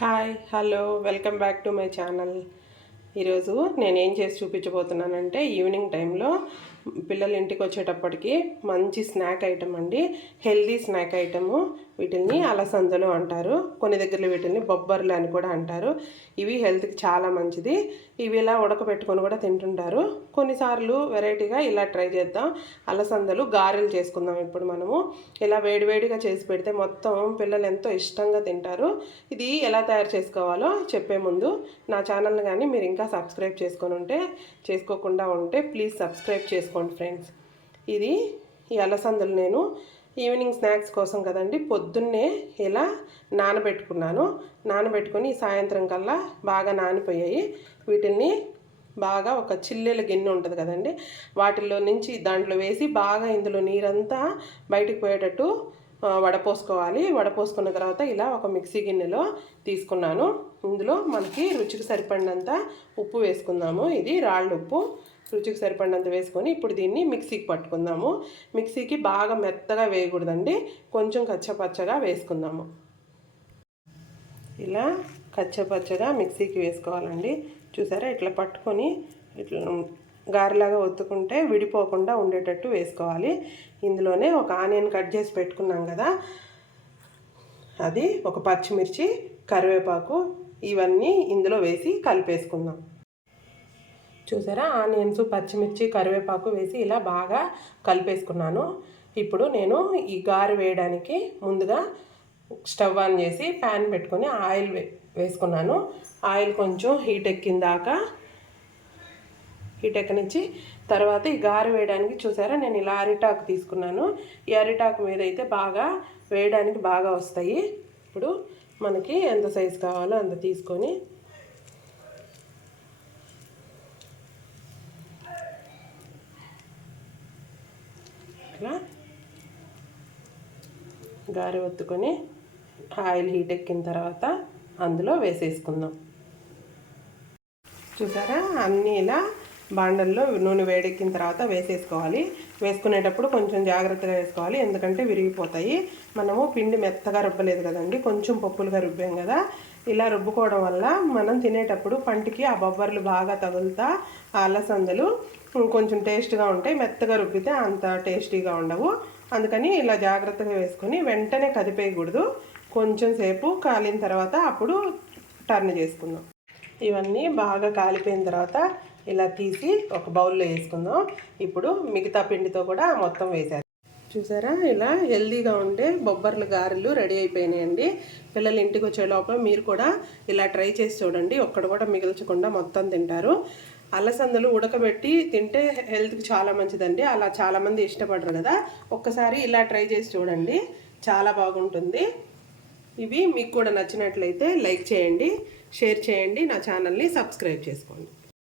Hi hello welcome back to my channel. ఈరోజు నేనేం చేసి చూపించబోతున్నానంటే ఈవినింగ్ టైంలో పిల్లలు ఇంటికి వచ్చేటప్పటికి మంచి స్నాక్ ఐటమ్ అండి, హెల్దీ స్నాక్ ఐటము. వీటిని అలసందలు అంటారు, కొన్ని దగ్గరలో వీటిని బొబ్బర్లు అని కూడా అంటారు. ఇవి హెల్త్కి చాలా మంచిది. ఇవి ఇలా ఉడకబెట్టుకొని కూడా తింటుంటారు. కొన్నిసార్లు వెరైటీగా ఇలా ట్రై చేద్దాం. అలసందలు గారెలు చేసుకుందాం. ఇప్పుడు మనము ఇలా వేడివేడిగా చేసి పెడితే మొత్తం పిల్లలు ఎంతో ఇష్టంగా తింటారు. ఇది ఎలా తయారు చేసుకోవాలో చెప్పే ముందు నా ఛానల్ని కానీ మీరు ఇంకా సబ్స్క్రైబ్ చేసుకోకుండా ఉంటే ప్లీజ్ సబ్స్క్రైబ్ చేసుకోండి ఫ్రెండ్స్. ఈ అలసందలు నేను ఈవినింగ్ స్నాక్స్ కోసం కదండి పొద్దున్నే ఇలా నానబెట్టుకుని సాయంత్రం కల్లా బాగా నానిపోయాయి. వీటిని బాగా ఒక చిల్లెల గిన్నె ఉంటుంది కదండి, వాటిల్లో నుంచి దాంట్లో వేసి బాగా ఇందులో నీరంతా బయటికి పోయేటట్టు వడపోసుకోవాలి. వడపోసుకున్న తర్వాత ఇలా ఒక మిక్సీ గిన్నెలో తీసుకున్నాను. ఇందులో మనకి రుచికి సరిపడినంత ఉప్పు వేసుకుందాము. ఇది రాళ్ళ ఉప్పు. రుచికి సరిపడినంత వేసుకొని ఇప్పుడు దీన్ని మిక్సీకి పట్టుకుందాము. మిక్సీకి బాగా మెత్తగా వేయకూడదండి, కొంచెం కచ్చపచ్చగా వేసుకుందాము. ఇలా కచ్చపచ్చగా మిక్సీకి వేసుకోవాలండి. చూసారా, ఇట్లా పట్టుకొని ఇట్లా గారెలాగా ఒత్తుకుంటే విడిపోకుండా ఉండేటట్టు వేసుకోవాలి. ఇందులోనే ఒక ఆనియన్ కట్ చేసి పెట్టుకున్నాం కదా, అది, ఒక పచ్చిమిర్చి, కరివేపాకు, ఇవన్నీ ఇందులో వేసి కలిపేసుకుందాం. చూసారా, ఆనియన్స్, పచ్చిమిర్చి, కరివేపాకు వేసి ఇలా బాగా కలిపేసుకున్నాను. ఇప్పుడు నేను ఈ గారె వేయడానికి ముందుగా స్టవ్ ఆన్ చేసి ప్యాన్ పెట్టుకొని ఆయిల్ వేసుకున్నాను. ఆయిల్ కొంచెం హీట్ ఎక్కనిచ్చి తర్వాత ఈ గారె వేయడానికి చూసారా నేను ఇలా అరిటాకు తీసుకున్నాను. ఈ అరిటాకు మీద అయితే బాగా వేయడానికి బాగా వస్తాయి. ఇప్పుడు మనకి ఎంత సైజు కావాలో అంత తీసుకొని ఇట్లా గారె ఒత్తుకొని ఆయిల్ హీట్ ఎక్కిన తర్వాత అందులో వేసేసుకుందాం. చూసారా, అన్నీ ఇలా బాండల్లో నూనె వేడెక్కిన తర్వాత వేసేసుకోవాలి. వేసుకునేటప్పుడు కొంచెం జాగ్రత్తగా వేసుకోవాలి, ఎందుకంటే విరిగిపోతాయి. మనము పిండి మెత్తగా రుబ్బలేదు కదండి, కొంచెం పప్పులుగా రుబ్బాం కదా. ఇలా రుబ్బుకోవడం వల్ల మనం తినేటప్పుడు పంటికి ఆ బొబ్బర్లు బాగా తగులుతా ఆ అలసందలు కొంచెం టేస్ట్గా ఉంటాయి. మెత్తగా రుబ్బితే అంత టేస్టీగా ఉండవు. అందుకని ఇలా జాగ్రత్తగా వేసుకొని వెంటనే కదిపేయకూడదు. కొంచెం సేపు కాలిన తర్వాత అప్పుడు టర్న్ చేసుకుందాం. ఇవన్నీ బాగా కాలిపోయిన తర్వాత ఇలా తీసి ఒక బౌల్లో వేసుకుందాం. ఇప్పుడు మిగతా పిండితో కూడా మొత్తం వేసేద్దాం. చూసారా, ఇలా హెల్దీగా ఉండే బొబ్బర్లు గారెలు రెడీ అయిపోయినాయండి. పిల్లలు ఇంటికి వచ్చే లోపల మీరు కూడా ఇలా ట్రై చేసి చూడండి. ఒక్కడు కూడా మిగిల్చకుండా మొత్తం తింటారు. అలసందలు ఉడకబెట్టి తింటే హెల్త్కి చాలా మంచిదండి. అలా చాలామంది ఇష్టపడరు కదా, ఒక్కసారి ఇలా ట్రై చేసి చూడండి, చాలా బాగుంటుంది. ఇవి మీకు కూడా నచ్చినట్లయితే లైక్ చేయండి, షేర్ చేయండి, నా ఛానల్ని సబ్స్క్రైబ్ చేసుకోండి.